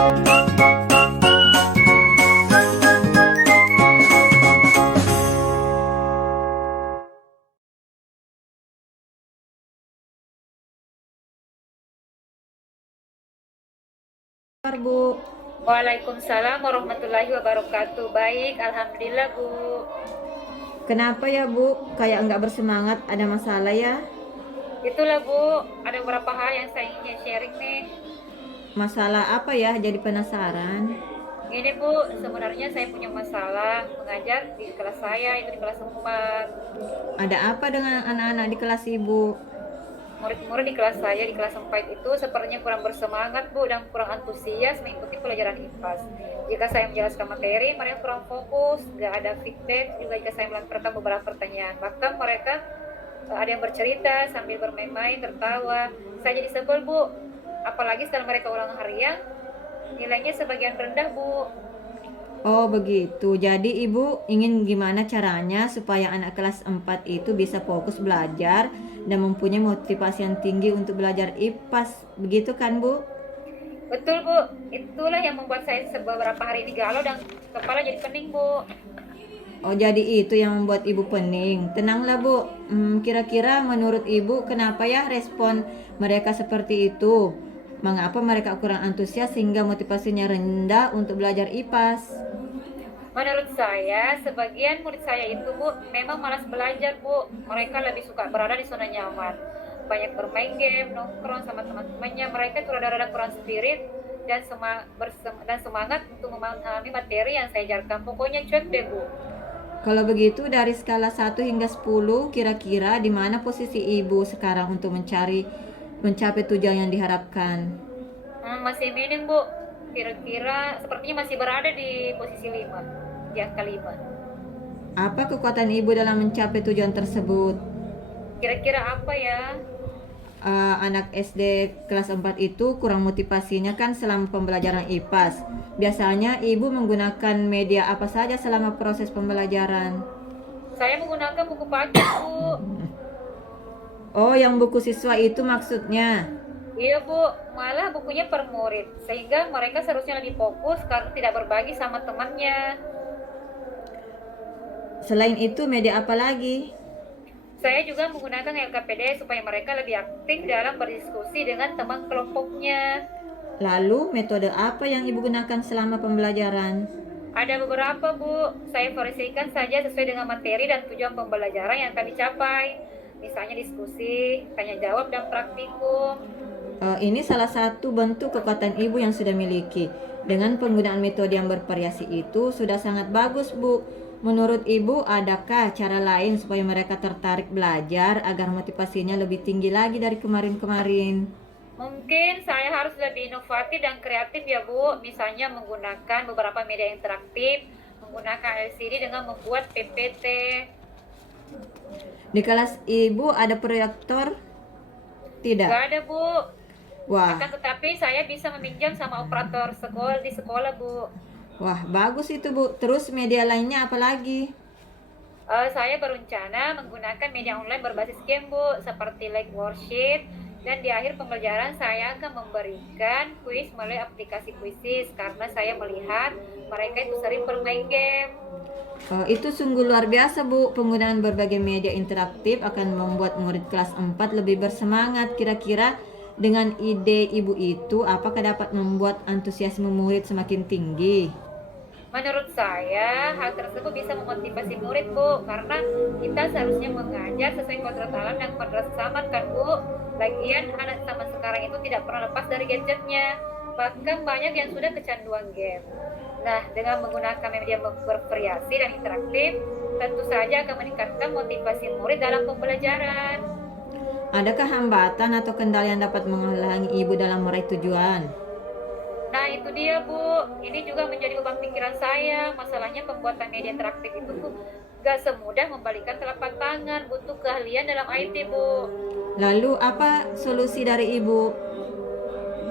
Bu, Waalaikumsalam warahmatullahi wabarakatuh. Baik, alhamdulillah Bu. kenapa ya Bu? Kayak nggak bersemangat, ada masalah ya? Itulah Bu, ada beberapa hal yang saya ingin sharing nih. Masalah apa ya? Jadi penasaran. Ini Bu, sebenarnya saya punya masalah mengajar di kelas saya, itu di kelas 4. Ada apa dengan anak-anak di kelas Ibu? Murid-murid di kelas saya di kelas 4 itu sepertinya kurang bersemangat Bu dan kurang antusias mengikuti pelajaran IPAS. Jika saya menjelaskan materi, mereka kurang fokus, nggak ada feedback. Juga jika saya melantarkan beberapa pertanyaan, bahkan mereka ada yang bercerita sambil bermain-main, tertawa. Saya jadi sebel Bu, apalagi setelah mereka ulang harian, nilainya sebagian rendah Bu. Oh begitu, jadi Ibu ingin gimana caranya supaya anak kelas 4 itu bisa fokus belajar dan mempunyai motivasi yang tinggi untuk belajar IPAS. Begitu kan Bu? Betul Bu, itulah yang membuat saya beberapa hari ini galau dan kepala jadi pening Bu. Oh jadi itu yang membuat Ibu pening. Tenanglah Bu, kira-kira menurut Ibu kenapa ya respon mereka seperti itu? Mengapa mereka kurang antusias sehingga motivasinya rendah untuk belajar IPAS? Menurut saya, sebagian murid saya itu Bu, memang malas belajar Bu. Mereka lebih suka berada di zona nyaman. Banyak bermain game, nongkrong sama teman-temannya. Mereka itu rada-rada kurang spirit dan semangat untuk memahami materi yang saya ajarkan. Pokoknya cuek deh Bu. Kalau begitu dari skala 1 hingga 10 kira-kira di mana posisi Ibu sekarang untuk mencapai tujuan yang diharapkan? Masih minim Bu. Kira-kira sepertinya masih berada di posisi 5, di angka 5. Apa kekuatan Ibu dalam mencapai tujuan tersebut? Kira-kira apa ya? Anak SD kelas 4 itu kurang motivasinya kan selama pembelajaran IPAS. Biasanya Ibu menggunakan media apa saja selama proses pembelajaran? Saya menggunakan buku paket Bu. Oh, yang buku siswa itu maksudnya. Iya Bu, malah bukunya per murid, sehingga mereka seharusnya lebih fokus karena tidak berbagi sama temannya. Selain itu media apa lagi? Saya juga menggunakan LKPD supaya mereka lebih aktif dalam berdiskusi dengan teman kelompoknya. Lalu metode apa yang Ibu gunakan selama pembelajaran? Ada beberapa Bu, saya variasikan saja sesuai dengan materi dan tujuan pembelajaran yang kami capai. Misalnya diskusi, tanya jawab, dan praktikum. Ini salah satu bentuk kekuatan Ibu yang sudah miliki. Dengan penggunaan metode yang bervariasi itu sudah sangat bagus, Bu. Menurut Ibu, adakah cara lain supaya mereka tertarik belajar agar motivasinya lebih tinggi lagi dari kemarin-kemarin? Mungkin saya harus lebih inovatif dan kreatif ya Bu, misalnya menggunakan beberapa media interaktif, menggunakan LCD dengan membuat PPT. Di kelas Ibu ada proyektor? Tidak. Gak ada Bu, Wah, akan tetapi saya bisa meminjam sama operator sekolah di sekolah Bu. wah bagus itu Bu. Terus media lainnya apa lagi? Saya berencana menggunakan media online berbasis game Bu, seperti like worksheet, dan di akhir pembelajaran saya akan memberikan kuis melalui aplikasi Quizizz karena saya melihat mereka itu sering bermain game. Itu sungguh luar biasa Bu. Penggunaan berbagai media interaktif akan membuat murid kelas 4 lebih bersemangat. Kira-kira dengan ide Ibu itu apakah dapat membuat antusiasme murid semakin tinggi? Menurut saya, hal tersebut bisa memotivasi murid, Bu, karena kita seharusnya mengajar sesuai kodrat alam dan kodrat zaman, kan, Bu. Lagian, anak zaman sekarang itu tidak pernah lepas dari gadgetnya. Bahkan banyak yang sudah kecanduan game. Nah, dengan menggunakan media bervariasi dan interaktif, tentu saja akan meningkatkan motivasi murid dalam pembelajaran. Adakah hambatan atau kendala yang dapat menghalangi Ibu dalam meraih tujuan? Nah itu dia Bu, ini juga menjadi beban pikiran saya. Masalahnya pembuatan media interaktif itu Bu, gak semudah membalikan telapak tangan, butuh keahlian dalam IT Bu. Lalu apa solusi dari Ibu?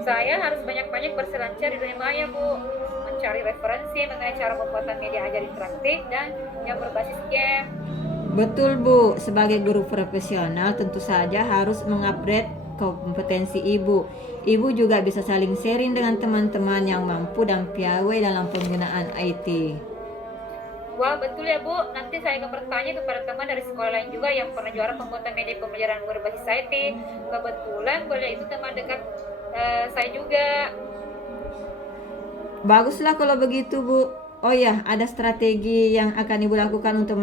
Saya harus banyak-banyak berselancar di dunia maya Bu, mencari referensi mengenai cara pembuatan media ajar interaktif dan yang berbasis game. Betul Bu, sebagai guru profesional tentu saja harus mengupgrade kompetensi Ibu. Ibu juga bisa saling sharing dengan teman-teman yang mampu dan piawai dalam penggunaan IT. Wah, betul ya Bu. Nanti saya akan bertanya kepada teman dari sekolah lain juga yang pernah juara pembuatan media pembelajaran berbasis IT. Kebetulan beliau itu teman dekat saya juga. Baguslah kalau begitu, Bu. Oh ya, ada strategi yang akan Ibu lakukan untuk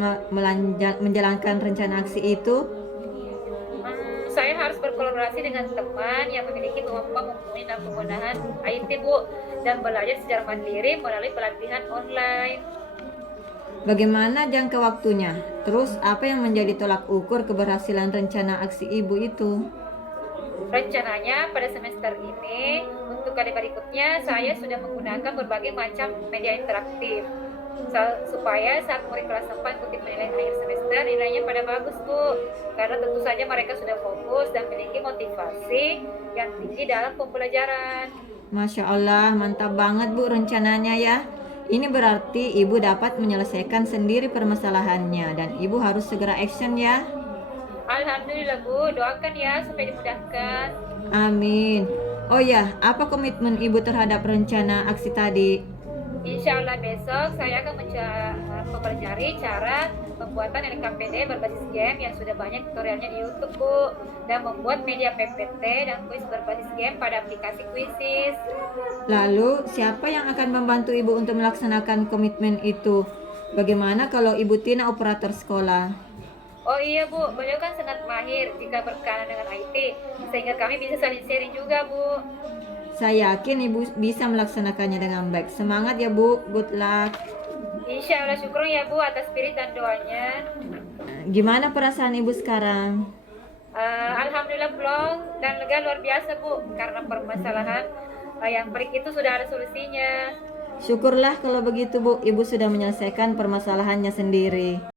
menjalankan rencana aksi itu? Saya harus berkolaborasi dengan teman yang memiliki kemampuan mumpuni dalam penggunaan IT, Bu, dan belajar secara mandiri melalui pelatihan online. Bagaimana jangka waktunya? Terus apa yang menjadi tolak ukur keberhasilan rencana aksi Ibu itu? Rencananya pada semester ini, untuk kali berikutnya saya sudah menggunakan berbagai macam media interaktif. Supaya saat murid kelas 4 ikuti penilaian akhir semester, nilainya pada bagus, Bu. Karena tentu saja mereka sudah fokus dan memiliki motivasi yang tinggi dalam pembelajaran. Masya Allah, mantap banget Bu rencananya ya. Ini berarti Ibu dapat menyelesaikan sendiri permasalahannya dan Ibu harus segera action ya. Alhamdulillah, Bu. Doakan ya supaya dimudahkan. Amin. Oh ya, apa komitmen Ibu terhadap rencana aksi tadi? Insya Allah besok saya akan mempelajari cara pembuatan LKPD berbasis game yang sudah banyak tutorialnya di YouTube, Bu, dan membuat media PPT dan kuis berbasis game pada aplikasi Quizizz. Lalu, siapa yang akan membantu Ibu untuk melaksanakan komitmen itu? Bagaimana kalau Ibu Tina operator sekolah? Oh iya, Bu, beliau kan sangat mahir jika berkenan dengan IT, sehingga kami bisa saling sharing juga, Bu. Saya yakin Ibu bisa melaksanakannya dengan baik. Semangat ya Bu, good luck. Insya Allah syukur ya Bu atas spirit dan doanya. Gimana perasaan Ibu sekarang? Alhamdulillah plong dan lega luar biasa Bu, karena permasalahan yang pelik itu sudah ada solusinya. Syukurlah kalau begitu Bu, Ibu sudah menyelesaikan permasalahannya sendiri.